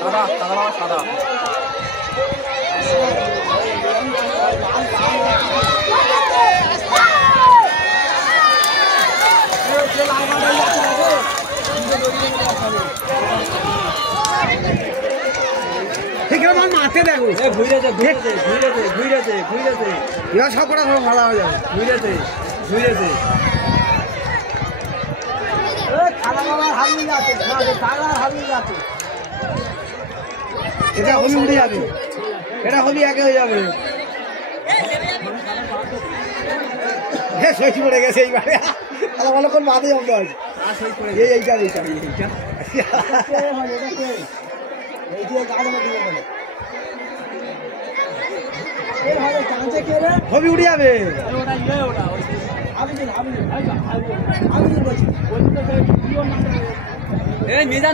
সাদা সাদা সাদা মাঠে দেখো ঘুরেছে ঘুরেছে ঘুরেছে ঘুরেছে ঘুরেছে এবার সব কটা সব ভালো হয়ে যাবে ঘুরেছে ঘুরেছে এটা হবি উঠে যাবে এটা হবি একে হয়ে যাবে সই পড়ে গেছে এইবারে ভালো কোন বাদে যাবে এইটা এইটা এইটা হবি উঠে যাবে মিজান